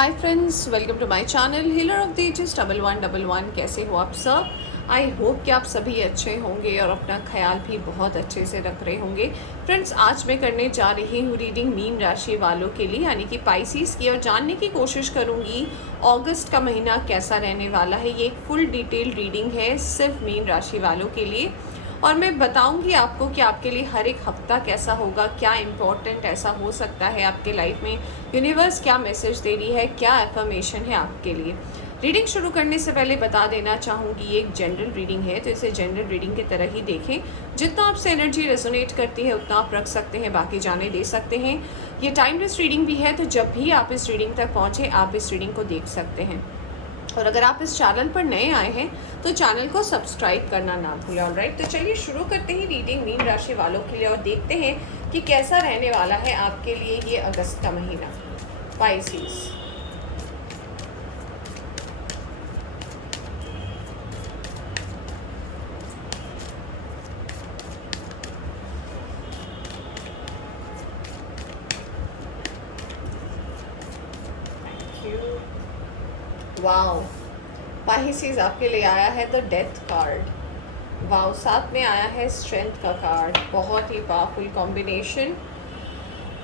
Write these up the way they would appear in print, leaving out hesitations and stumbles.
Hi friends, welcome to my channel healer of the ages 1111। कैसे हो आप सब? आई होप कि आप सभी अच्छे होंगे और अपना ख्याल भी बहुत अच्छे से रख रहे होंगे। फ्रेंड्स, आज मैं करने जा रही हूँ रीडिंग मीन राशि वालों के लिए यानी कि पाइसिस की, और जानने की कोशिश करूँगी अगस्त का महीना कैसा रहने वाला है। ये एक फुल डिटेल रीडिंग है सिर्फ मीन राशि वालों के लिए, और मैं बताऊंगी आपको कि आपके लिए हर एक हफ्ता कैसा होगा, क्या इम्पोर्टेंट ऐसा हो सकता है आपके लाइफ में, यूनिवर्स क्या मैसेज दे रही है, क्या एफर्मेशन है आपके लिए। रीडिंग शुरू करने से पहले बता देना चाहूँगी ये एक जनरल रीडिंग है, तो इसे जनरल रीडिंग की तरह ही देखें। जितना आपसे एनर्जी रेजोनेट करती है उतना आप रख सकते हैं, बाकी जाने दे सकते हैं। ये टाइमलेस रीडिंग भी है, तो जब भी आप इस रीडिंग तक पहुँचे आप इस रीडिंग को देख सकते हैं। और अगर आप इस चैनल पर नए आए हैं तो चैनल को सब्सक्राइब करना ना भूलें। ऑलराइट, तो चलिए शुरू करते हैं रीडिंग मीन राशि वालों के लिए और देखते हैं कि कैसा रहने वाला है आपके लिए ये अगस्त का महीना। पाइसिस, वाओ, पाइसिस आपके लिए आया है द डेथ कार्ड। वाओ, साथ में आया है स्ट्रेंथ का कार्ड। बहुत ही powerful combination.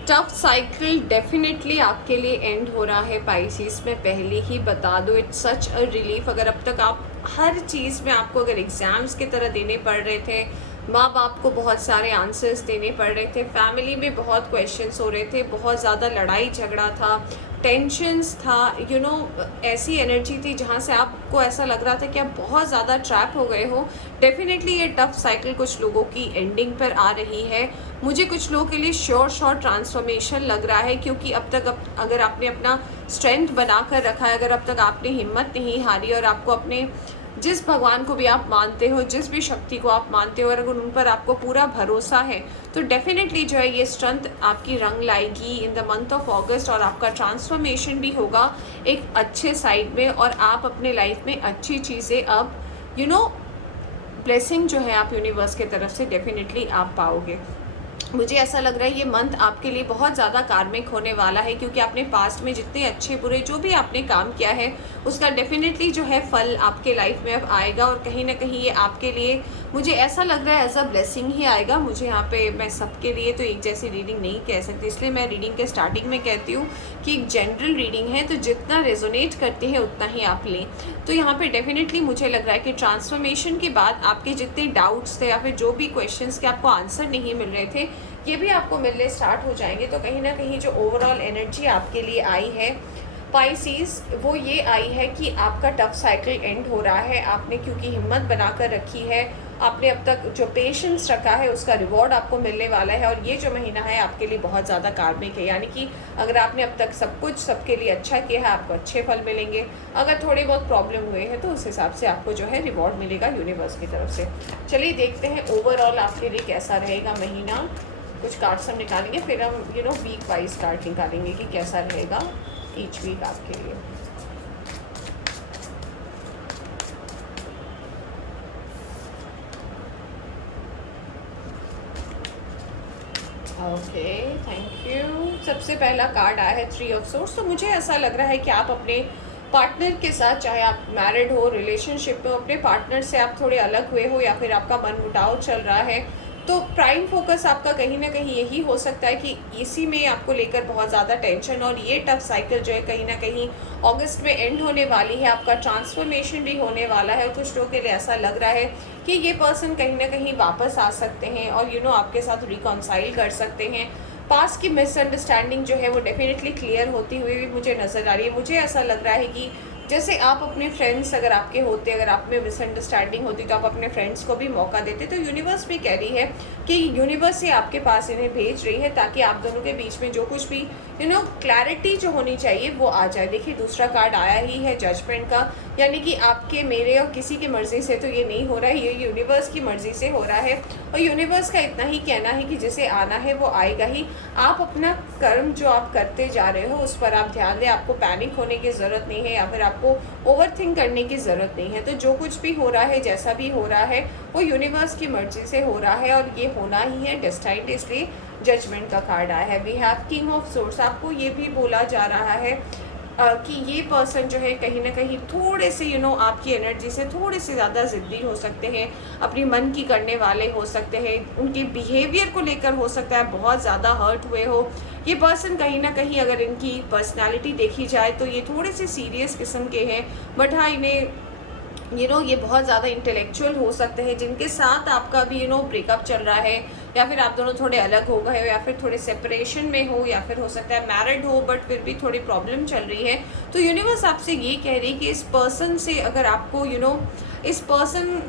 Tough cycle definitely आपके लिए एंड हो रहा है पाइसिस में, पहले ही बता दो। It's such a relief. अगर अब तक आप हर चीज़ में आपको अगर एग्ज़ाम्स की तरह देने पड़ रहे थे, माँ बाप को बहुत सारे आंसर्स देने पड़ रहे थे, फैमिली में बहुत क्वेश्चंस हो रहे थे, बहुत ज़्यादा लड़ाई झगड़ा था, टेंशन्स था, ऐसी एनर्जी थी जहाँ से आपको ऐसा लग रहा था कि आप बहुत ज़्यादा ट्रैप हो गए हो। डेफिनेटली ये टफ साइकिल कुछ लोगों की एंडिंग पर आ रही है। मुझे कुछ लोगों के लिए श्योर ट्रांसफॉर्मेशन लग रहा है, क्योंकि अब तक अगर आपने अपना स्ट्रेंथ बना कर रखा है, अगर अब तक आपने हिम्मत नहीं हारी और आपको अपने जिस भगवान को भी आप मानते हो, जिस भी शक्ति को आप मानते हो, और अगर उन पर आपको पूरा भरोसा है, तो डेफिनेटली जो है ये स्ट्रेंथ आपकी रंग लाएगी इन द मंथ ऑफ अगस्त, और आपका ट्रांसफॉर्मेशन भी होगा एक अच्छे साइड में, और आप अपने लाइफ में अच्छी चीज़ें अब ब्लेसिंग जो है आप यूनिवर्स की तरफ से डेफिनेटली आप पाओगे। मुझे ऐसा लग रहा है ये मंथ आपके लिए बहुत ज़्यादा कार्मिक होने वाला है, क्योंकि आपने पास्ट में जितने अच्छे बुरे जो भी आपने काम किया है उसका डेफिनेटली जो है फल आपके लाइफ में अब आएगा, और कहीं ना कहीं ये आपके लिए, मुझे ऐसा लग रहा है एज अ ब्लेसिंग ही आएगा। मुझे यहाँ पे, मैं सबके लिए तो एक जैसी रीडिंग नहीं कह सकती, इसलिए मैं रीडिंग के स्टार्टिंग में कहती हूँ कि एक जनरल रीडिंग है, तो जितना रेजोनेट करती है उतना ही आप लें। तो यहाँ पे डेफिनेटली मुझे लग रहा है कि ट्रांसफॉर्मेशन के बाद आपके जितने डाउट्स थे या फिर जो भी क्वेश्चंस के आपको आंसर नहीं मिल रहे थे, ये भी आपको मिलने स्टार्ट हो जाएंगे। तो कहीं ना कहीं जो ओवरऑल एनर्जी आपके लिए आई है पाइसिस, वो ये आई है कि आपका टफ साइकिल एंड हो रहा है। आपने क्योंकि हिम्मत बनाकर रखी है, आपने अब तक जो पेशेंस रखा है उसका रिवॉर्ड आपको मिलने वाला है, और ये जो महीना है आपके लिए बहुत ज़्यादा कार्मिक है। यानी कि अगर आपने अब तक सब कुछ सबके लिए अच्छा किया है, आपको अच्छे फल मिलेंगे। अगर थोड़े बहुत प्रॉब्लम हुए हैं तो उस हिसाब से आपको जो है रिवॉर्ड मिलेगा यूनिवर्स की तरफ से। चलिए देखते हैं ओवरऑल आपके लिए कैसा रहेगा महीना। कुछ कार्ड्स हम निकालेंगे, फिर हम वीक वाइज कार्ड निकालेंगे कि कैसा रहेगा ईच वीक आपके लिए। Okay, thank you. सबसे पहला कार्ड आया है 3 ऑफ सोर्ड्स। तो मुझे ऐसा लग रहा है कि आप अपने पार्टनर के साथ, चाहे आप मैरिड हो, रिलेशनशिप में, अपने पार्टनर से आप थोड़े अलग हुए हो या फिर आपका मनमुटाव चल रहा है, तो प्राइम फोकस आपका कहीं ना कहीं यही हो सकता है कि इसी में आपको लेकर बहुत ज़्यादा टेंशन, और ये टफ साइकिल जो है कहीं ना कहीं अगस्त में एंड होने वाली है। आपका ट्रांसफॉर्मेशन भी होने वाला है, और कुछ लोगों के लिए ऐसा लग रहा है कि ये पर्सन कहीं ना कहीं वापस आ सकते हैं और आपके साथ रिकॉन्साइल कर सकते हैं। पास की मिसअंडरस्टैंडिंग जो है वो डेफिनेटली क्लियर होती हुई भी मुझे नज़र आ रही है। मुझे ऐसा लग रहा है कि जैसे आप अपने फ्रेंड्स अगर आपके होते, अगर आप में मिसअंडरस्टैंडिंग होती तो आप अपने फ्रेंड्स को भी मौका देते। तो यूनिवर्स भी कह रही है कि यूनिवर्स ही आपके पास इन्हें भेज रही है ताकि आप दोनों के बीच में जो कुछ भी क्लैरिटी जो होनी चाहिए वो आ जाए। देखिए, दूसरा कार्ड आया ही है जजमेंट का, यानी कि आपके, मेरे और किसी की मर्ज़ी से तो ये नहीं हो रहा है, ये यूनिवर्स की मर्ज़ी से हो रहा है। और यूनिवर्स का इतना ही कहना है कि जिसे आना है वो आएगा ही। आप अपना कर्म जो आप करते जा रहे हो उस पर आप ध्यान दें। आपको पैनिक होने की ज़रूरत नहीं है या फिर आपको ओवरथिंक करने की ज़रूरत नहीं है। तो जो कुछ भी हो रहा है, जैसा भी हो रहा है, वो यूनिवर्स की मर्ज़ी से हो रहा है और ये होना ही है, डेस्टाइन्ड। इसलिए जजमेंट का कार्ड आया है। We have king of swords. आपको ये भी बोला जा रहा है कि ये पर्सन जो है कहीं ना कहीं थोड़े से आपकी एनर्जी से थोड़े से ज़्यादा ज़िद्दी हो सकते हैं, अपनी मन की करने वाले हो सकते हैं, उनके बिहेवियर को लेकर हो सकता है बहुत ज़्यादा हर्ट हुए हो। ये पर्सन कहीं ना कहीं अगर इनकी पर्सनालिटी देखी जाए तो ये थोड़े से सीरियस किस्म के हैं, बट हाँ इन्हें ये बहुत ज़्यादा इंटेलेक्चुअल हो सकते हैं, जिनके साथ आपका भी ब्रेकअप चल रहा है, या फिर आप दोनों थोड़े अलग हो गए हो, या फिर थोड़े सेपरेशन में हो, या फिर हो सकता है मैरिड हो बट फिर भी थोड़ी प्रॉब्लम चल रही है। तो यूनिवर्स आपसे ये कह रही है कि इस पर्सन से अगर आपको इस पर्सन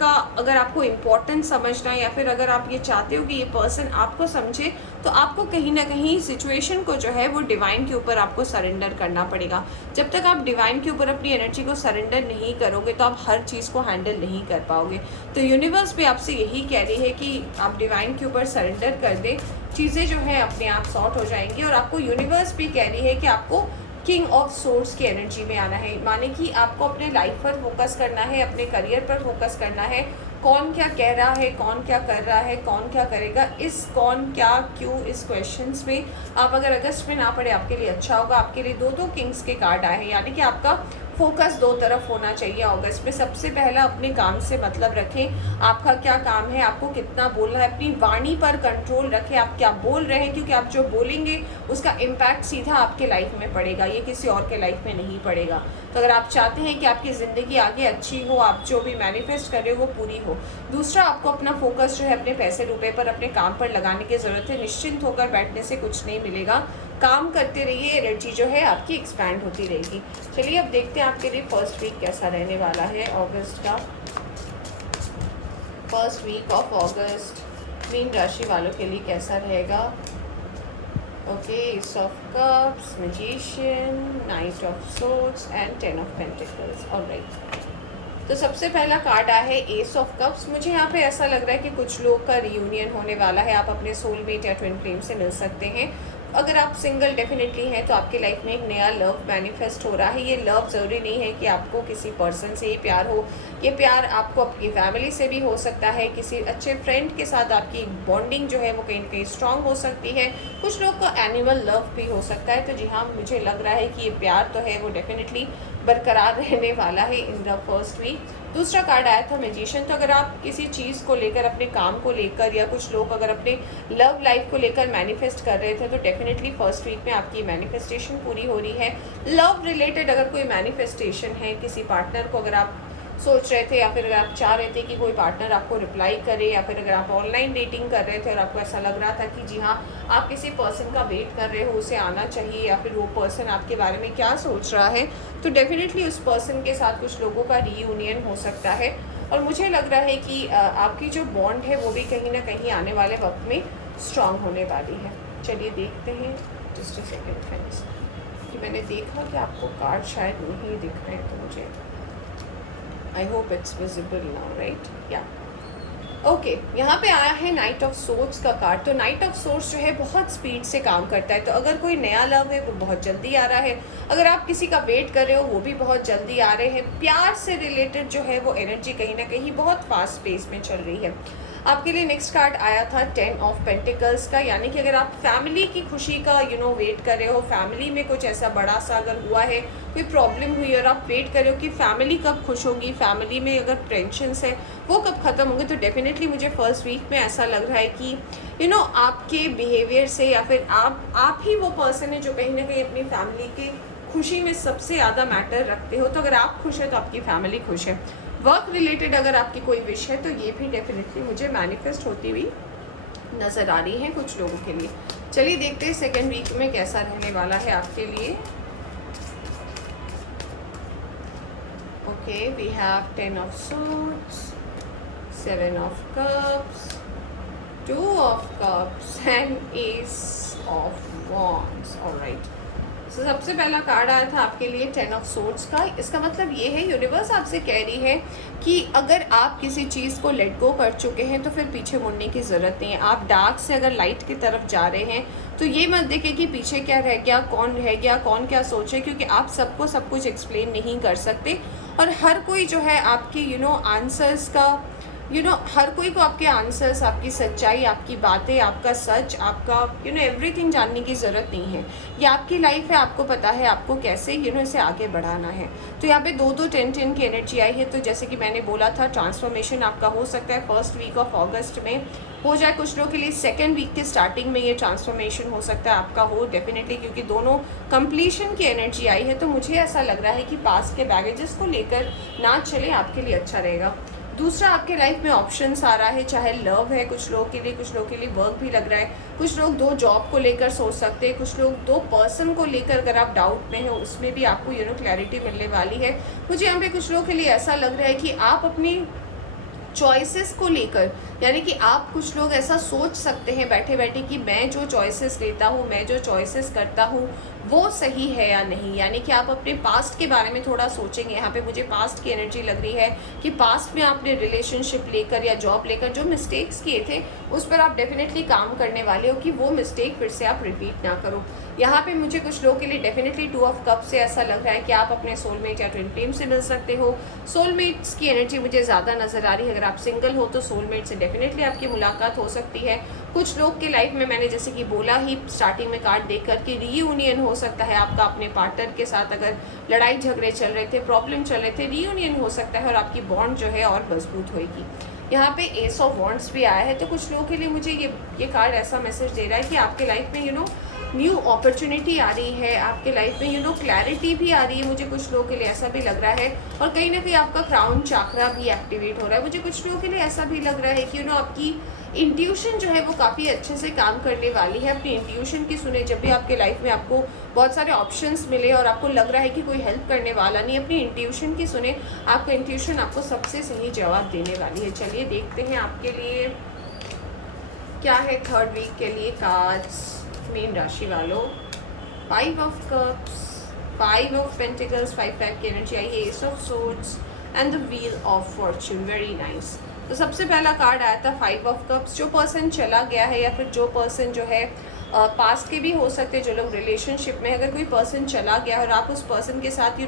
का अगर आपको इम्पोर्टेंस समझना है, या फिर अगर आप ये चाहते हो कि ये पर्सन आपको समझे, तो आपको कहीं ना कहीं सिचुएशन को जो है वो डिवाइन के ऊपर आपको सरेंडर करना पड़ेगा। जब तक आप डिवाइन के ऊपर अपनी एनर्जी को सरेंडर नहीं करोगे तो आप हर चीज़ को हैंडल नहीं कर पाओगे। तो यूनिवर्स भी आपसे यही कह रही है कि आप डिवाइन के ऊपर सरेंडर कर दें, चीज़ें जो है अपने आप सॉर्ट हो जाएंगी। और आपको यूनिवर्स भी कह रही है कि आपको किंग ऑफ सोर्स की एनर्जी में आना है, माने कि आपको अपने लाइफ पर फोकस करना है, अपने करियर पर फोकस करना है। कौन क्या कह रहा है, कौन क्या कर रहा है, कौन क्या करेगा, इस कौन क्या क्यों इस क्वेश्चंस में आप अगर अगस्त में ना पढ़े आपके लिए अच्छा होगा। आपके लिए दो किंग्स के कार्ड आए हैं, यानी कि आपका फोकस दो तरफ होना चाहिए अगस्त में। सबसे पहला अपने काम से मतलब रखें, आपका क्या काम है, आपको कितना बोलना है, अपनी वाणी पर कंट्रोल रखें, आप क्या बोल रहे हैं, क्योंकि आप जो बोलेंगे उसका इम्पैक्ट सीधा आपके लाइफ में पड़ेगा, ये किसी और के लाइफ में नहीं पड़ेगा। तो अगर आप चाहते हैं कि आपकी ज़िंदगी आगे अच्छी हो, आप जो भी मैनिफेस्ट कर रहे हो वो पूरी हो। दूसरा, आपको अपना फोकस जो है अपने पैसे रुपए पर, अपने काम पर लगाने की ज़रूरत है। निश्चिंत होकर बैठने से कुछ नहीं मिलेगा, काम करते रहिए, एनर्जी जो है आपकी एक्सपैंड होती रहेगी। चलिए अब देखते हैं आपके लिए फर्स्ट वीक कैसा रहने वाला है अगस्त का। फर्स्ट वीक ऑफ अगस्त मीन राशि वालों के लिए कैसा रहेगा। Okay, ace of cups, magician, knight of swords and 10 of pentacles. Alright, तो सबसे पहला कार्ड आया है एस ऑफ कप्स। मुझे यहाँ पे ऐसा लग रहा है कि कुछ लोग का रियूनियन होने वाला है, आप अपने सोलमेट या ट्विन फ्लेम से मिल सकते हैं। अगर आप सिंगल डेफिनेटली हैं तो आपकी लाइफ में एक नया लव मैनिफेस्ट हो रहा है। ये लव ज़रूरी नहीं है कि आपको किसी पर्सन से ही प्यार हो, ये प्यार आपको अपनी फैमिली से भी हो सकता है, किसी अच्छे फ्रेंड के साथ आपकी बॉन्डिंग जो है वो कहीं ना कहीं स्ट्रांग हो सकती है। कुछ लोग का एनिमल लव भी हो सकता है। तो जी हाँ, मुझे लग रहा है कि ये प्यार तो है वो डेफिनेटली बरकरार रहने वाला है इन द फर्स्ट वीक। दूसरा कार्ड आया था मैजिशियन। तो अगर आप किसी चीज़ को लेकर, अपने काम को लेकर, या कुछ लोग अगर अपने लव लाइफ को लेकर मैनिफेस्ट कर रहे थे तो डेफिनेटली फर्स्ट वीक में आपकी मैनिफेस्टेशन पूरी हो रही है। लव रिलेटेड अगर कोई मैनिफेस्टेशन है, किसी पार्टनर को अगर आप सोच रहे थे, या फिर अगर आप चाह रहे थे कि कोई पार्टनर आपको रिप्लाई करे, या फिर अगर आप ऑनलाइन डेटिंग कर रहे थे और आपको ऐसा लग रहा था कि जी हाँ आप किसी पर्सन का वेट कर रहे हो, उसे आना चाहिए, या फिर वो पर्सन आपके बारे में क्या सोच रहा है, तो डेफिनेटली उस पर्सन के साथ कुछ लोगों का रीयूनियन हो सकता है। और मुझे लग रहा है कि आपकी जो बॉन्ड है वो भी कहीं ना कहीं आने वाले वक्त में स्ट्रांग होने वाली है। चलिए देखते हैं, जस्ट अ सेकंड फ्रेंड्स, कि मैंने देखा कि आपको कार्ड शायद नहीं दिख रहे हैं, तो मुझे I hope it's visible now, right? या ओके, यहाँ पे आया है नाइट ऑफ सोर्ड्स का कार्ड। तो नाइट ऑफ सोर्ड्स जो है बहुत स्पीड से काम करता है। तो अगर कोई नया लव है वो बहुत जल्दी आ रहा है, अगर आप किसी का वेट कर रहे हो वो भी बहुत जल्दी आ रहे हैं। प्यार से रिलेटेड जो है वो एनर्जी कहीं ना कहीं बहुत फास्ट पेस में चल रही है। आपके लिए नेक्स्ट कार्ड आया था 10 ऑफ पेंटिकल्स का, यानी कि अगर आप फैमिली की खुशी का वेट कर रहे हो, फैमिली में कुछ ऐसा बड़ा सा अगर हुआ है, कोई प्रॉब्लम हुई और आप वेट कर रहे हो कि फैमिली कब खुश होगी, फैमिली में अगर टेंशन्स है वो कब ख़त्म होंगे, तो डेफिनेटली मुझे फर्स्ट वीक में ऐसा लग रहा है कि आपके बिहेवियर से, या फिर आप ही वो पर्सन है जो कहीं ना कहीं अपनी फैमिली की खुशी में सबसे ज़्यादा मैटर रखते हो। तो अगर आप खुश है तो आपकी फैमिली खुश है। वर्क रिलेटेड अगर आपकी कोई विश है तो ये भी डेफिनेटली मुझे मैनिफेस्ट होती हुई नज़र आ रही है कुछ लोगों के लिए। चलिए देखते हैं सेकेंड वीक में कैसा रहने वाला है आपके लिए। Okay, we have 10 of swords, 7 of cups, 2 of cups and ace of wands. Alright, तो सबसे पहला कार्ड आया था आपके लिए 10 ऑफ सोर्ड्स का। इसका मतलब ये है यूनिवर्स आपसे कह रही है कि अगर आप किसी चीज़ को लेट गो कर चुके हैं तो फिर पीछे मुड़ने की ज़रूरत नहीं है। आप डार्क से अगर लाइट की तरफ जा रहे हैं तो ये मत देखें कि पीछे क्या रह गया, कौन रह गया, कौन क्या सोचे, क्योंकि आप सबको सब कुछ एक्सप्लेन नहीं कर सकते। और हर कोई जो है आपके आंसर्स का हर कोई को आपके आंसर्स, आपकी सच्चाई, आपकी बातें, आपका सच, आपका एवरीथिंग जानने की ज़रूरत नहीं है। ये आपकी लाइफ है, आपको पता है आपको कैसे इसे आगे बढ़ाना है। तो यहाँ पे 2-2 10-10 की एनर्जी आई है। तो जैसे कि मैंने बोला था, ट्रांसफॉर्मेशन आपका हो सकता है फर्स्ट वीक ऑफ अगस्त में हो जाए। कुछ लोगों के लिए सेकेंड वीक के स्टार्टिंग में ये ट्रांसफॉर्मेशन हो सकता है आपका हो डेफिनेटली, क्योंकि दोनों कंप्लीशन की एनर्जी आई है। तो मुझे ऐसा लग रहा है कि पास्ट के बैगेजेस को लेकर ना चले, आपके लिए अच्छा रहेगा। दूसरा, आपके लाइफ में ऑप्शंस आ रहा है, चाहे लव है कुछ लोगों के लिए, कुछ लोगों के लिए वर्क भी लग रहा है। कुछ लोग 2 जॉब को लेकर सोच सकते हैं, कुछ लोग 2 पर्सन को लेकर अगर आप डाउट में हो उसमें भी आपको क्लैरिटी मिलने वाली है। मुझे यहाँ पे कुछ लोगों के लिए ऐसा लग रहा है कि आप अपनी चॉइसेस को लेकर, यानी कि आप कुछ लोग ऐसा सोच सकते हैं बैठे बैठे कि मैं जो चॉइसेस लेता हूँ, मैं जो चॉइसेस करता हूँ वो सही है या नहीं। यानी कि आप अपने पास्ट के बारे में थोड़ा सोचेंगे। यहाँ पे मुझे पास्ट की एनर्जी लग रही है कि पास्ट में आपने रिलेशनशिप लेकर या जॉब लेकर जो मिस्टेक्स किए थे उस पर आप डेफिनेटली काम करने वाले हो कि वो मिस्टेक फिर से आप रिपीट ना करो। यहाँ पे मुझे कुछ लोगों के लिए डेफिनेटली 2 ऑफ कप से ऐसा लग रहा है कि आप अपने सोलमेट या ट्विन फ्लेम से मिल सकते हो। सोलमेट्स की एनर्जी मुझे ज़्यादा नज़र आ रही है। अगर आप सिंगल हो तो सोलमेट से डेफिनेटली आपकी मुलाकात हो सकती है। कुछ लोग के लाइफ में मैंने जैसे कि बोला ही स्टार्टिंग में कार्ड देख कर के रीयूनियन हो सकता है आपका अपने पार्टनर के साथ। अगर लड़ाई झगड़े चल रहे थे, प्रॉब्लम चल रहे थे, रीयूनियन हो सकता है और आपकी बॉन्ड जो है और मजबूत होगी। यहाँ पे एस ऑफ वॉन्ड्स भी आया है। तो कुछ लोगों के लिए मुझे ये कार्ड ऐसा मैसेज दे रहा है कि आपके लाइफ में न्यू अपॉर्चुनिटी आ रही है, आपके लाइफ में क्लैरिटी भी आ रही है। मुझे कुछ लोगों के लिए ऐसा भी लग रहा है और कहीं ना कहीं आपका क्राउन चाकरा भी एक्टिवेट हो रहा है। मुझे कुछ लोगों के लिए ऐसा भी लग रहा है कि आपकी इंट्यूशन जो है वो काफ़ी अच्छे से काम करने वाली है। अपनी इंट्यूशन की सुने। जब भी आपके लाइफ में आपको बहुत सारे ऑप्शंस मिले और आपको लग रहा है कि कोई हेल्प करने वाला नहीं, अपनी इंट्यूशन की सुने। आपका इंट्यूशन आपको सबसे सही जवाब देने वाली है। चलिए देखते हैं आपके लिए क्या है थर्ड वीक के लिए कार्ड्स मीन राशि वालों। 5 ऑफ कप्स, 5 ऑफ पेंटिकल्स, 5 की एनर्जी आई है, S of swords and the wheel of Fortune. Very nice. तो सबसे पहला कार्ड आया था 5 ऑफ कप्स। जो पर्सन चला गया है या फिर जो पर्सन जो है पास्ट के भी हो सकते हैं, जो लोग रिलेशनशिप में, अगर कोई पर्सन चला गया और आप उस पर्सन के साथ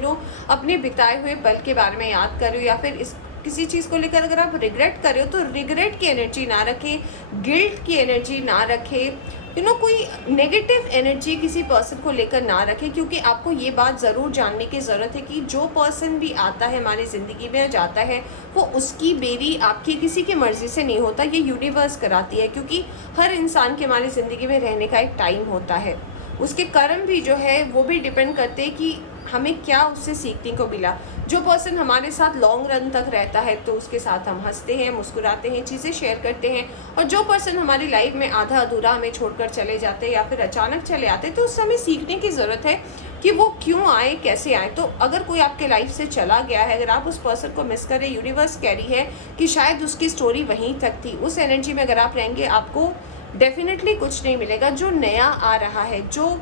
अपने बिताए हुए पल के बारे में याद कर रहे हो या फिर किसी चीज़ को लेकर अगर आप रिग्रेट कर रहे हो तो रिग्रेट की एनर्जी ना रखें, गिल्ट की एनर्जी ना रखें, कोई नेगेटिव एनर्जी किसी पर्सन को लेकर ना रखें। क्योंकि आपको ये बात ज़रूर जानने की ज़रूरत है कि जो पर्सन भी आता है हमारी ज़िंदगी में जाता है वो उसकी बेरी आपकी किसी की मर्ज़ी से नहीं होता, ये यूनिवर्स कराती है। क्योंकि हर इंसान के हमारी ज़िंदगी में रहने का एक टाइम होता है, उसके कर्म भी जो है वो भी डिपेंड करते हैं कि हमें क्या उससे सीखने को मिला। जो पर्सन हमारे साथ लॉन्ग रन तक रहता है तो उसके साथ हम हंसते हैं, मुस्कुराते हैं, चीज़ें शेयर करते हैं। और जो पर्सन हमारी लाइफ में आधा अधूरा हमें छोड़कर चले जाते हैं या फिर अचानक चले आते हैं तो उससे हमें सीखने की ज़रूरत है कि वो क्यों आए, कैसे आए। तो अगर कोई आपके लाइफ से चला गया है, अगर आप उस पर्सन को मिस करें, यूनिवर्स कह रही है कि शायद उसकी स्टोरी वहीं तक थी। उस एनर्जी में अगर आप रहेंगे आपको डेफिनेटली कुछ नहीं मिलेगा। जो नया आ रहा है, जो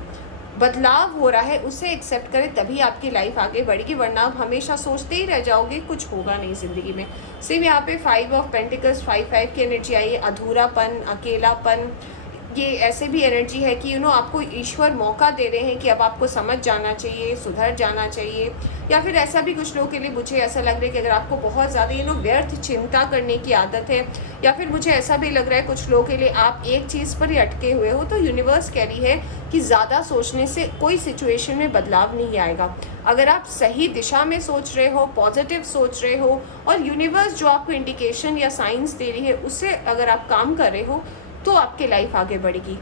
बदलाव हो रहा है, उसे एक्सेप्ट करें, तभी आपकी लाइफ आगे बढ़ेगी। वरना आप हमेशा सोचते ही रह जाओगे, कुछ होगा नहीं ज़िंदगी में। सिर्फ यहाँ पे 5 ऑफ पेंटिकल्स, 5 की एनर्जी आई है। अधूरापन, अकेलापन, ये ऐसे भी एनर्जी है कि आपको ईश्वर मौका दे रहे हैं कि अब आपको समझ जाना चाहिए, सुधर जाना चाहिए। या फिर ऐसा भी कुछ लोगों के लिए मुझे ऐसा लग रहा है कि अगर आपको बहुत ज़्यादा व्यर्थ चिंता करने की आदत है, या फिर मुझे ऐसा भी लग रहा है कुछ लोगों के लिए आप एक चीज़ पर ही अटके हुए हो, तो यूनिवर्स कह रही है कि ज़्यादा सोचने से कोई सिचुएशन में बदलाव नहीं आएगा। अगर आप सही दिशा में सोच रहे हो, पॉजिटिव सोच रहे हो और यूनिवर्स जो आपको इंडिकेशन या साइंस दे रही है उससे अगर आप काम कर रहे हो तो आपकी लाइफ आगे बढ़ेगी।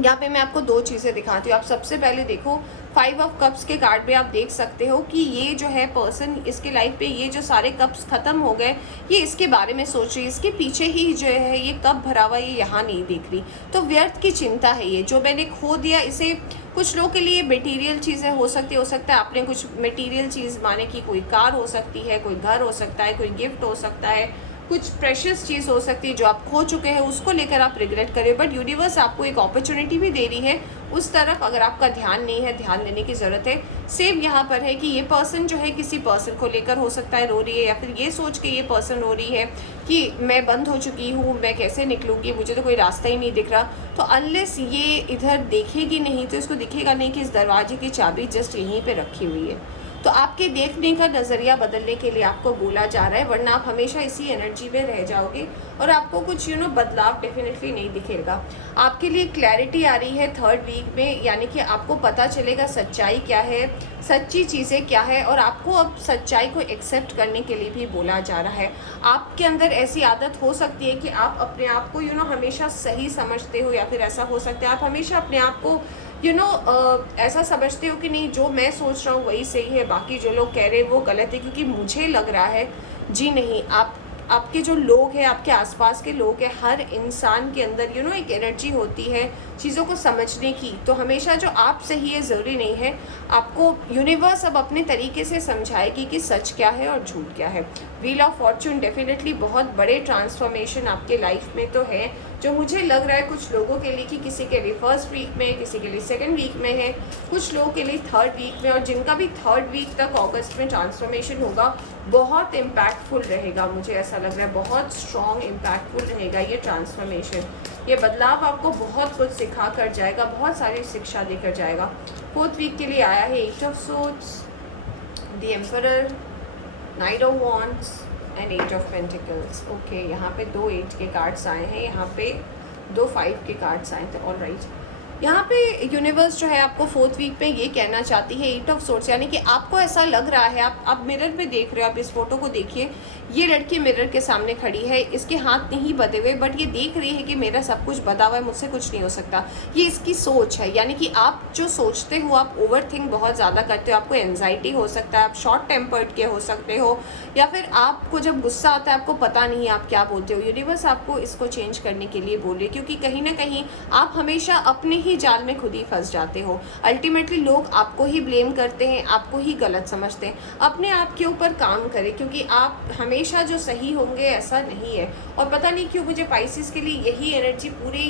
यहाँ पे मैं आपको 2 चीज़ें दिखाती हूँ। आप सबसे पहले देखो 5 ऑफ कप्स के कार्ड पे आप देख सकते हो कि ये जो है पर्सन, इसके लाइफ पे ये जो सारे कप्स ख़त्म हो गए, ये इसके बारे में सोच रही है, इसके पीछे ही जो है ये कप भरा हुआ, ये यहाँ नहीं दिख रही। तो व्यर्थ की चिंता है ये, जो मैंने खो दिया इसे। कुछ लोगों के लिए मटेरियल चीज़ें हो सकती है आपने कुछ मटेरियल चीज़ माने कि कोई कार हो सकती है, कोई घर हो सकता है, कोई गिफ्ट हो सकता है, कुछ प्रेशियस चीज़ हो सकती है जो आप खो चुके हैं, उसको लेकर आप रिग्रेट करें। बट यूनिवर्स आपको एक अपॉर्चुनिटी भी दे रही है उस तरफ, अगर आपका ध्यान नहीं है, ध्यान देने की ज़रूरत है। सेम यहाँ पर है कि ये पर्सन जो है किसी पर्सन को लेकर हो सकता है रो रही है, या फिर ये सोच के ये पर्सन रो रही है कि मैं बंद हो चुकी हूँ, मैं कैसे निकलूँगी, मुझे तो कोई रास्ता ही नहीं दिख रहा। तो अनलेस ये इधर देखेगी नहीं तो इसको दिखेगा नहीं कि इस दरवाजे की चाबी जस्ट यहीं पर रखी हुई है। तो आपके देखने का नज़रिया बदलने के लिए आपको बोला जा रहा है, वरना आप हमेशा इसी एनर्जी में रह जाओगे और आपको कुछ बदलाव डेफिनेटली नहीं दिखेगा। आपके लिए क्लैरिटी आ रही है 3rd वीक में, यानी कि आपको पता चलेगा सच्चाई क्या है, सच्ची चीज़ें क्या है, और आपको अब सच्चाई को एक्सेप्ट करने के लिए भी बोला जा रहा है। आपके अंदर ऐसी आदत हो सकती है कि आप अपने आप को हमेशा सही समझते हो, या फिर ऐसा हो सकता है आप हमेशा अपने आप को ऐसा समझते हो कि नहीं, जो मैं सोच रहा हूँ वही सही है, बाकी जो लोग कह रहे हैं वो गलत है क्योंकि मुझे लग रहा है। जी नहीं, आपके जो लोग हैं, आपके आसपास के लोग हैं, हर इंसान के अंदर एक एनर्जी होती है चीज़ों को समझने की। तो हमेशा जो आप सही है ज़रूरी नहीं है। आपको यूनिवर्स अब अपने तरीके से समझाएगी कि सच क्या है और झूठ क्या है। व्हील ऑफ फॉर्चून डेफिनेटली बहुत बड़े ट्रांसफॉर्मेशन आपके लाइफ में तो है, जो मुझे लग रहा है कुछ लोगों के लिए कि किसी के लिए 1st वीक में, किसी के लिए 2nd वीक में है, कुछ लोगों के लिए 3rd वीक में, और जिनका भी 3rd वीक तक अगस्त में ट्रांसफॉर्मेशन होगा बहुत इम्पैक्टफुल रहेगा। मुझे ऐसा लग रहा है बहुत स्ट्रॉन्ग इम्पैक्टफुल रहेगा ये ट्रांसफॉर्मेशन। ये बदलाव आपको बहुत कुछ सिखा कर जाएगा, बहुत सारी शिक्षा देकर जाएगा। 4th वीक के लिए आया है 8 of swords, the emperor, night of wands and 8 of pentacles. Okay, यहाँ पे 2 8 के कार्ड्स आए हैं, यहाँ पे 2 5 के कार्ड्स आए थे। ऑल राइट, यहाँ पे यूनिवर्स जो है आपको 4th वीक में ये कहना चाहती है 8 ऑफ सोर्ड्स, यानी कि आपको ऐसा लग रहा है, आप मिरर में देख रहे हो, आप इस फोटो को देखिए, ये लड़की मिरर के सामने खड़ी है, इसके हाथ नहीं बंधे हुए, बट ये देख रही है कि मेरा सब कुछ बंधा हुआ है, मुझसे कुछ नहीं हो सकता। ये इसकी सोच है, यानी कि आप जो सोचते हो, आप ओवर थिंक बहुत ज़्यादा करते हो, आपको एंजाइटी हो सकता है, आप शॉर्ट टेम्पर्ड के हो सकते हो, या फिर आपको जब गुस्सा आता है आपको पता नहीं है आप क्या बोलते हो। यूनिवर्स आपको इसको चेंज करने के लिए बोल रही है, क्योंकि कहीं ना कहीं आप हमेशा अपने ही जाल में खुद ही फंस जाते हो। अल्टीमेटली लोग आपको ही ब्लेम करते हैं, आपको ही गलत समझते हैं। अपने आप के ऊपर काम करें, क्योंकि आप हमेशा जो सही होंगे ऐसा नहीं है। और पता नहीं क्यों मुझे पाइसेस के लिए यही एनर्जी पूरे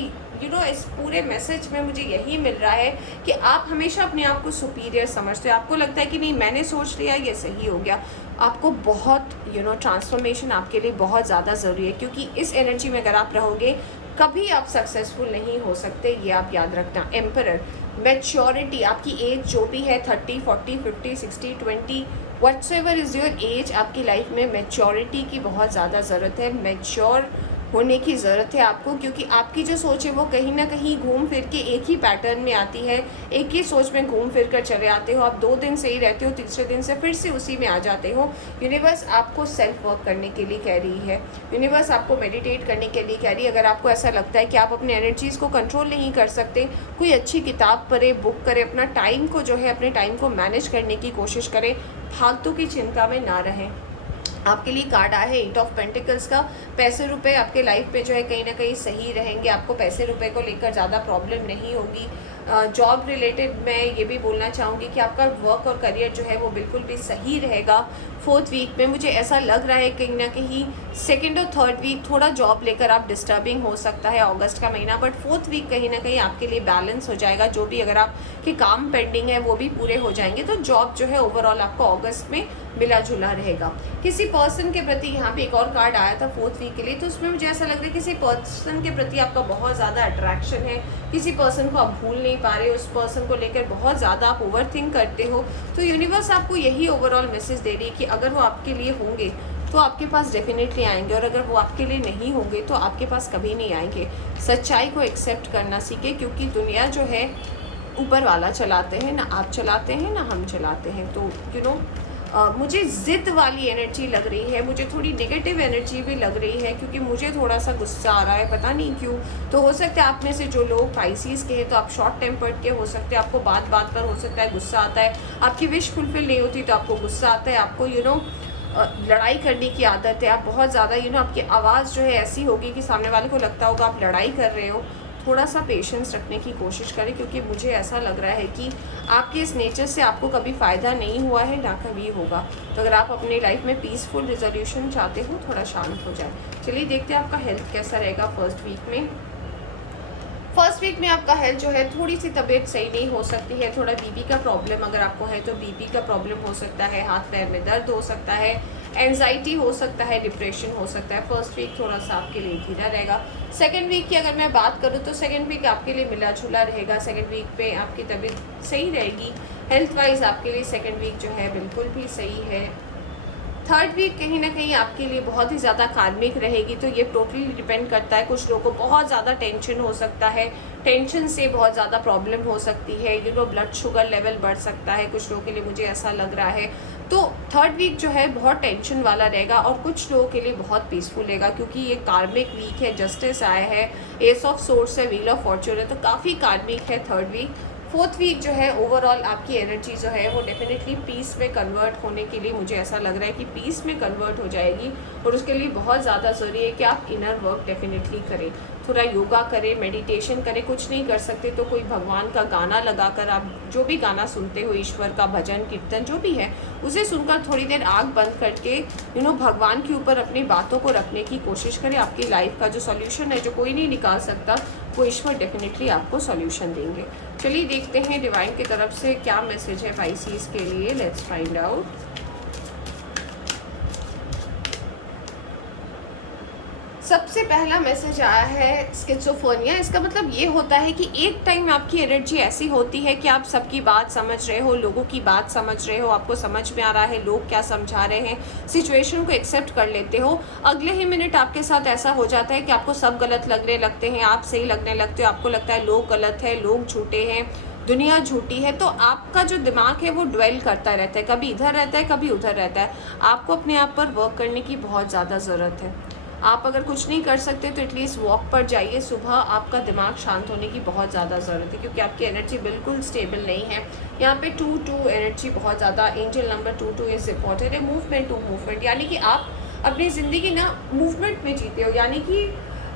इस पूरे मैसेज में मुझे यही मिल रहा है कि आप हमेशा अपने आप को सुपीरियर समझते हो। आपको लगता है कि नहीं, मैंने सोच लिया ये सही हो गया। आपको बहुत ट्रांसफॉर्मेशन आपके लिए बहुत ज़्यादा ज़रूरी है, क्योंकि इस एनर्जी में अगर आप रहोगे कभी आप सक्सेसफुल नहीं हो सकते, ये आप याद रखना। एम्परर, मैच्योरिटी, आपकी एज जो भी है 30 40 50 60 20 व्हाट्सएवर इज़ योर एज, आपकी लाइफ में मैच्योरिटी की बहुत ज़्यादा ज़रूरत है। मैच्योर होने की ज़रूरत है आपको, क्योंकि आपकी जो सोच है वो कहीं ना कहीं घूम फिर के एक ही पैटर्न में आती है, एक ही सोच में घूम फिर कर चले आते हो। आप 2 दिन सही रहते हो, तीसरे दिन से फिर से उसी में आ जाते हो। यूनिवर्स आपको सेल्फ वर्क करने के लिए कह रही है, यूनिवर्स आपको मेडिटेट करने के लिए कह रही है। अगर आपको ऐसा लगता है कि आप अपने एनर्जीज़ को कंट्रोल नहीं कर सकते, कोई अच्छी किताब पढ़े, बुक करें, अपना टाइम को जो है अपने टाइम को मैनेज करने की कोशिश करें, फालतू की चिंता में ना रहें। आपके लिए कार्ड आया है 8 ऑफ पेंटिकल्स का। पैसे रुपए आपके लाइफ में जो है कहीं ना कहीं सही रहेंगे, आपको पैसे रुपए को लेकर ज़्यादा प्रॉब्लम नहीं होगी। जॉब रिलेटेड मैं ये भी बोलना चाहूँगी कि आपका वर्क और करियर जो है वो बिल्कुल भी सही रहेगा 4th वीक में। मुझे ऐसा लग रहा है कहीं ना कहीं 2nd और 3rd वीक थोड़ा जॉब लेकर आप डिस्टर्बिंग हो सकता है अगस्त का महीना, बट 4th वीक कहीं ना कहीं आपके लिए बैलेंस हो जाएगा। जो भी अगर आपके काम पेंडिंग है वो भी पूरे हो जाएंगे, तो जॉब जो है ओवरऑल आपको अगस्त में मिला जुला रहेगा। किसी पर्सन के प्रति, यहाँ पे एक और कार्ड आया था 4th वीक के लिए, तो उसमें मुझे ऐसा लग रहा है किसी पर्सन के प्रति आपका बहुत ज़्यादा अट्रैक्शन है, किसी पर्सन को आप भूल नहीं पा रहे हो, उस पर्सन को लेकर बहुत ज़्यादा आप ओवर थिंक करते हो। तो यूनिवर्स आपको यही ओवरऑल मैसेज दे रही है कि अगर वो आपके लिए होंगे तो आपके पास डेफिनेटली आएंगे, और अगर वो आपके लिए नहीं होंगे तो आपके पास कभी नहीं आएंगे। सच्चाई को एक्सेप्ट करना सीखे, क्योंकि दुनिया जो है ऊपर वाला चलाते हैं, ना आप चलाते हैं ना हम चलाते हैं। तो मुझे ज़िद वाली एनर्जी लग रही है, मुझे थोड़ी नेगेटिव एनर्जी भी लग रही है, क्योंकि मुझे थोड़ा सा गुस्सा आ रहा है, पता नहीं क्यों। तो हो सकता है आप में से जो लोग पाइसीज़ के हैं तो आप शॉर्ट टेम्पर्ड के हो सकते हैं, आपको बात बात पर हो सकता है गुस्सा आता है, आपकी विश फुलफिल नहीं होती तो आपको गुस्सा आता है, आपको लड़ाई करने की आदत है, आप बहुत ज़्यादा आपकी आवाज़ जो है ऐसी होगी कि सामने वाले को लगता होगा आप लड़ाई कर रहे हो। थोड़ा सा पेशेंस रखने की कोशिश करें, क्योंकि मुझे ऐसा लग रहा है कि आपके इस नेचर से आपको कभी फ़ायदा नहीं हुआ है, ना कभी होगा। तो अगर आप अपनी लाइफ में पीसफुल रिजोल्यूशन चाहते हो, थोड़ा शांत हो जाए। चलिए देखते हैं आपका हेल्थ कैसा रहेगा 1st वीक में। 1st वीक में आपका हेल्थ जो है थोड़ी सी तबीयत सही नहीं हो सकती है, थोड़ा बीपी का प्रॉब्लम अगर आपको है तो बीपी का प्रॉब्लम हो सकता है, हाथ पैर में दर्द हो सकता है, एंजाइटी हो सकता है, डिप्रेशन हो सकता है। 1st वीक थोड़ा सा आपके लिए धीरा रहेगा। 2nd वीक की अगर मैं बात करूँ तो 2nd वीक आपके लिए मिला जुला रहेगा। 2nd वीक पे आपकी तबीयत सही रहेगी, हेल्थ वाइज आपके लिए सेकंड वीक जो है बिल्कुल भी सही है। थर्ड वीक कहीं ना कहीं आपके लिए बहुत ही ज़्यादा कार्मिक रहेगी, तो ये टोटली डिपेंड करता है। कुछ लोगों को बहुत ज़्यादा टेंशन हो सकता है, टेंशन से बहुत ज़्यादा प्रॉब्लम हो सकती है, ब्लड शुगर लेवल बढ़ सकता है कुछ लोगों के लिए, मुझे ऐसा लग रहा है। तो थर्ड वीक जो है बहुत टेंशन वाला रहेगा और कुछ लोगों के लिए बहुत पीसफुल रहेगा, क्योंकि ये कार्मिक वीक है, जस्टिस आया है, एस ऑफ सोर्स है, व्हील ऑफ फॉर्चून है, तो काफ़ी कार्मिक है थर्ड वीक। फोर्थ वीक जो है ओवरऑल आपकी एनर्जी जो है वो डेफिनेटली पीस में कन्वर्ट होने के लिए मुझे ऐसा लग रहा है कि पीस में कन्वर्ट हो जाएगी, और उसके लिए बहुत ज़्यादा ज़रूरी है कि आप इनर वर्क डेफिनेटली करें, थोड़ा योगा करें, मेडिटेशन करें। कुछ नहीं कर सकते तो कोई भगवान का गाना लगाकर, आप जो भी गाना सुनते हो, ईश्वर का भजन कीर्तन जो भी है, उसे सुनकर थोड़ी देर आँख बंद करके भगवान के ऊपर अपनी बातों को रखने की कोशिश करें। आपकी लाइफ का जो सॉल्यूशन है, जो कोई नहीं निकाल सकता, वो ईश्वर डेफिनेटली आपको सॉल्यूशन देंगे। चलिए देखते हैं डिवाइन की तरफ से क्या मैसेज है पाइसीज के लिए। Let's find out. सबसे पहला मैसेज आया है स्किज़ोफ्रेनिया। इसका मतलब ये होता है कि एक टाइम आपकी एनर्जी ऐसी होती है कि आप सबकी बात समझ रहे हो, लोगों की बात समझ रहे हो, आपको समझ में आ रहा है लोग क्या समझा रहे हैं, सिचुएशन को एक्सेप्ट कर लेते हो। अगले ही मिनट आपके साथ ऐसा हो जाता है कि आपको सब गलत लगने लगते हैं, आप सही लगने लगते हो, आपको लगता है लोग गलत है, लोग झूठे हैं, दुनिया झूठी है। तो आपका जो दिमाग है वो ड्वेल करता रहता है, कभी इधर रहता है, कभी उधर रहता है। आपको अपने आप पर वर्क करने की बहुत ज़्यादा ज़रूरत है। आप अगर कुछ नहीं कर सकते तो एटलीस्ट वॉक पर जाइए सुबह, आपका दिमाग शांत होने की बहुत ज़्यादा ज़रूरत है, क्योंकि आपकी एनर्जी बिल्कुल स्टेबल नहीं है। यहाँ पे 2-2 एनर्जी बहुत ज़्यादा, एंजल नंबर 2-2 इज़ इम्पॉर्टेंट है। मूवमेंट टू मूवमेंट, यानी कि आप अपनी ज़िंदगी ना मूवमेंट में जीते हो, यानी कि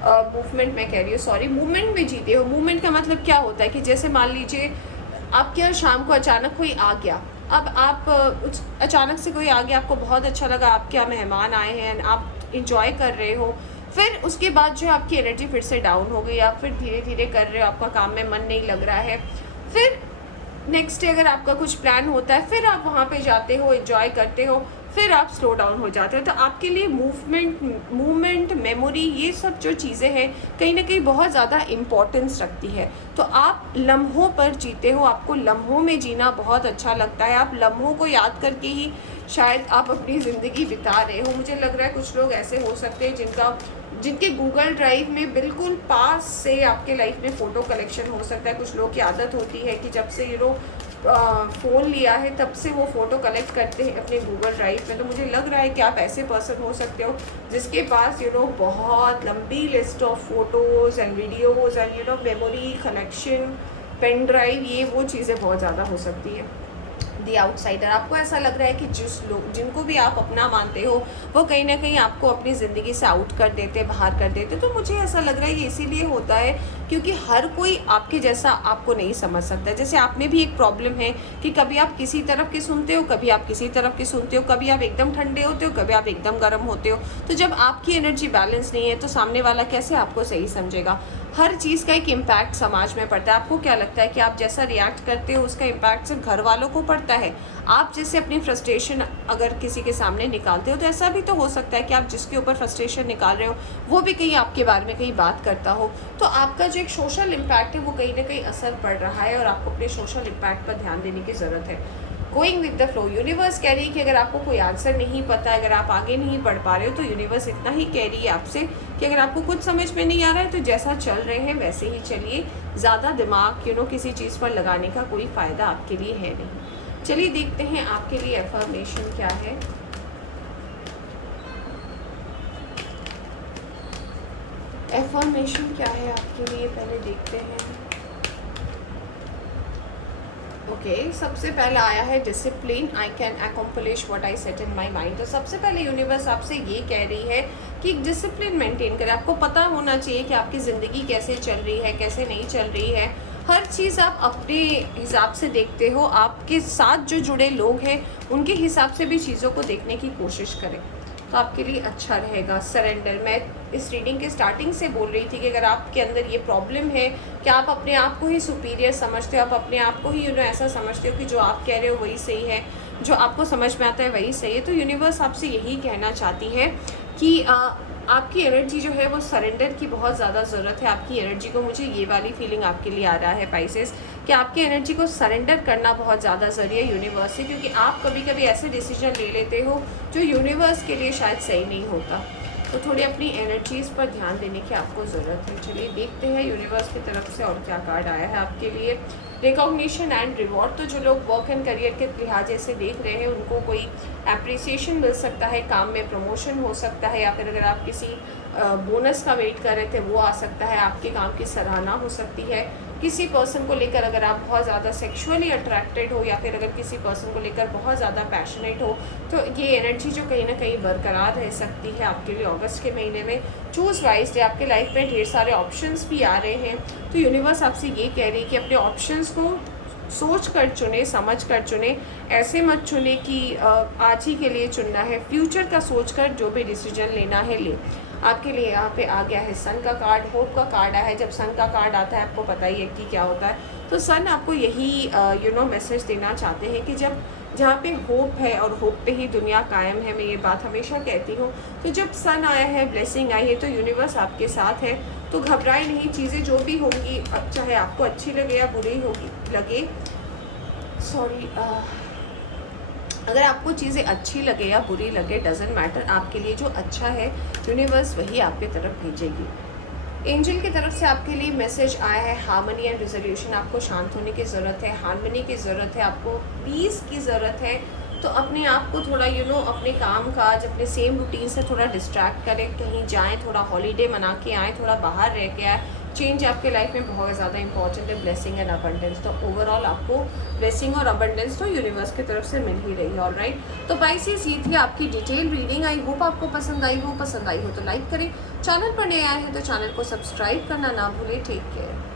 मूवमेंट मैं कह रही हूँ, सॉरी, मूवमेंट में जीते हो। मूवमेंट का मतलब क्या होता है कि जैसे मान लीजिए आपके यहाँ शाम को अचानक कोई आ गया, अब आप अचानक से कोई आ गया, आपको बहुत अच्छा लगा, आपके यहाँ मेहमान आए हैं, आप इंजॉय कर रहे हो, फिर उसके बाद जो आपकी एनर्जी फिर से डाउन हो गई, आप फिर धीरे धीरे कर रहे हो, आपका काम में मन नहीं लग रहा है, फिर नेक्स्ट डे अगर आपका कुछ प्लान होता है, फिर आप वहाँ पे जाते हो, एंजॉय करते हो, फिर आप स्लो डाउन हो जाते हो। तो आपके लिए मूवमेंट, मेमोरी, ये सब जो चीज़ें हैं कहीं ना कहीं बहुत ज़्यादा इम्पोर्टेंस रखती है। तो आप लम्हों पर जीते हो, आपको लम्हों में जीना बहुत अच्छा लगता है, आप लम्हों को याद करके ही शायद आप अपनी ज़िंदगी बिता रहे हो। मुझे लग रहा है कुछ लोग ऐसे हो सकते हैं जिनके गूगल ड्राइव में बिल्कुल पास से आपके लाइफ में फ़ोटो कलेक्शन हो सकता है। कुछ लोग की आदत होती है कि जब से फ़ोन लिया है तब से वो फ़ोटो कलेक्ट करते हैं अपने गूगल ड्राइव में। तो मुझे लग रहा है कि आप ऐसे पर्सन हो सकते हो जिसके पास बहुत लंबी list of photos and videos and memory collection, pen drive, ये वो चीज़ें बहुत ज़्यादा हो सकती है। दी आउटसाइडर, आपको ऐसा लग रहा है कि जिनको भी आप अपना मानते हो वो कहीं ना कहीं आपको अपनी ज़िंदगी से आउट कर देते, बाहर कर देते। तो मुझे ऐसा लग रहा है ये इसीलिए होता है क्योंकि हर कोई आपके जैसा आपको नहीं समझ सकता। जैसे आप में भी एक प्रॉब्लम है कि कभी आप किसी तरफ की सुनते हो, कभी आप किसी तरफ की सुनते हो, कभी आप एकदम ठंडे होते हो, कभी आप एकदम गर्म होते हो। तो जब आपकी एनर्जी बैलेंस नहीं है तो सामने वाला कैसे आपको सही समझेगा। हर चीज़ का एक इम्पैक्ट समाज में पड़ता है। आपको क्या लगता है कि आप जैसा रिएक्ट करते हो उसका इम्पैक्ट सिर्फ घर वालों को पड़ता है? आप जैसे अपनी फ्रस्ट्रेशन अगर किसी के सामने निकालते हो तो ऐसा भी तो हो सकता है कि आप जिसके ऊपर फ्रस्ट्रेशन निकाल रहे हो वो भी कहीं आपके बारे में कहीं बात करता हो। तो आपका जो एक सोशल इम्पैक्ट है वो कहीं ना कहीं असर पड़ रहा है और आपको अपने सोशल इम्पैक्ट पर ध्यान देने की ज़रूरत है। Going with the flow, universe कह रही है कि अगर आपको कोई आंसर नहीं पता है, अगर आप आगे नहीं बढ़ पा रहे हो तो यूनिवर्स इतना ही कह रही है आपसे कि अगर आपको कुछ समझ में नहीं आ रहा है तो जैसा चल रहे हैं वैसे ही चलिए। ज़्यादा दिमाग किसी चीज़ पर लगाने का कोई फ़ायदा आपके लिए है नहीं। चलिए देखते हैं आपके लिए अफर्मेशन क्या है। अफर्मेशन क्या है आपके लिए, पहले देखते हैं। ओके, सबसे पहला आया है discipline, I can accomplish what I set in my mind. तो सबसे पहले यूनिवर्स आपसे ये कह रही है कि डिसिप्लिन मेंटेन करें। आपको पता होना चाहिए कि आपकी ज़िंदगी कैसे चल रही है, कैसे नहीं चल रही है। हर चीज़ आप अपने हिसाब से देखते हो, आपके साथ जो जुड़े लोग हैं उनके हिसाब से भी चीज़ों को देखने की कोशिश करें तो आपके लिए अच्छा रहेगा। सरेंडर, मैं इस रीडिंग के स्टार्टिंग से बोल रही थी कि अगर आपके अंदर ये प्रॉब्लम है कि आप अपने आप को ही सुपीरियर समझते हो, आप अपने आप को ही ऐसा समझते हो कि जो आप कह रहे हो वही सही है, जो आपको समझ में आता है वही सही है। तो यूनिवर्स आपसे यही कहना चाहती है कि आपकी एनर्जी जो है वो सरेंडर की बहुत ज़्यादा ज़रूरत है। आपकी एनर्जी को, मुझे ये वाली फीलिंग आपके लिए आ रहा है पाइसेस, कि आपकी एनर्जी को सरेंडर करना बहुत ज़्यादा ज़रूरी है यूनिवर्स से, क्योंकि आप कभी कभी ऐसे डिसीजन ले लेते हो जो यूनिवर्स के लिए शायद सही नहीं होता। तो थोड़ी अपनी एनर्जीज़ पर ध्यान देने की आपको ज़रूरत है। चलिए देखते हैं यूनिवर्स की तरफ से और क्या कार्ड आया है आपके लिए। रिकॉग्निशन एंड रिवॉर्ड, तो जो लोग वर्क एंड करियर के लिहाजे से देख रहे हैं उनको कोई अप्रिसिएशन मिल सकता है, काम में प्रमोशन हो सकता है, या फिर अगर आप किसी बोनस का वेट कर रहे थे वो आ सकता है, आपके काम की सराहना हो सकती है। किसी पर्सन को लेकर अगर आप बहुत ज़्यादा सेक्सुअली अट्रैक्टेड हो, या फिर अगर किसी पर्सन को लेकर बहुत ज़्यादा पैशनेट हो, तो ये एनर्जी जो कहीं ना कहीं बरकरार रह सकती है आपके लिए अगस्त के महीने में। चूज़ वाइजली, आपके लाइफ में ढेर सारे ऑप्शंस भी आ रहे हैं। तो यूनिवर्स आपसे ये कह रही है कि अपने ऑप्शंस को सोच कर चुने, समझ कर चुने, ऐसे मत चुने कि आज ही के लिए चुनना है। फ्यूचर का सोच कर जो भी डिसीजन लेना है ले। आपके लिए यहाँ पे आ गया है सन का कार्ड, होप का कार्ड आया है। जब सन का कार्ड आता है आपको पता ही है कि क्या होता है। तो सन आपको यही मैसेज देना चाहते हैं कि जब जहाँ पे होप है और होप पे ही दुनिया कायम है, मैं ये बात हमेशा कहती हूँ। तो जब सन आया है, ब्लेसिंग आई है, तो यूनिवर्स आपके साथ है। तो घबराए नहीं, चीज़ें जो भी होंगी, अब चाहे आपको अच्छी लगे या बुरी होगी लगे, सॉरी, अगर आपको चीज़ें अच्छी लगे या बुरी लगे, डजेंट मैटर, आपके लिए जो अच्छा है यूनिवर्स वही आपकी तरफ भेजेगी। एंजल की तरफ से आपके लिए मैसेज आया है हार्मनी एंड रिजोल्यूशन। आपको शांत होने की ज़रूरत है, हार्मनी की ज़रूरत है, आपको पीस की ज़रूरत है। तो अपने आप को थोड़ा अपने काम काज, अपने सेम रूटीन से थोड़ा डिस्ट्रैक्ट करें, कहीं जाएं, थोड़ा हॉलीडे मना के आएँ, थोड़ा बाहर रह के आए। चेंज आपके लाइफ में बहुत ज़्यादा इंपॉर्टेंट है, ब्लेसिंग एंड अबंडेंस। तो ओवरऑल आपको ब्लेसिंग और अबंडेंस तो यूनिवर्स की तरफ से मिल ही रही है। ऑलराइट, तो पाइसेस ये थी आपकी डिटेल रीडिंग। आई होप आपको पसंद आई हो तो लाइक करें, चैनल पर नए आए हैं तो चैनल को सब्सक्राइब करना ना भूलें। Take care.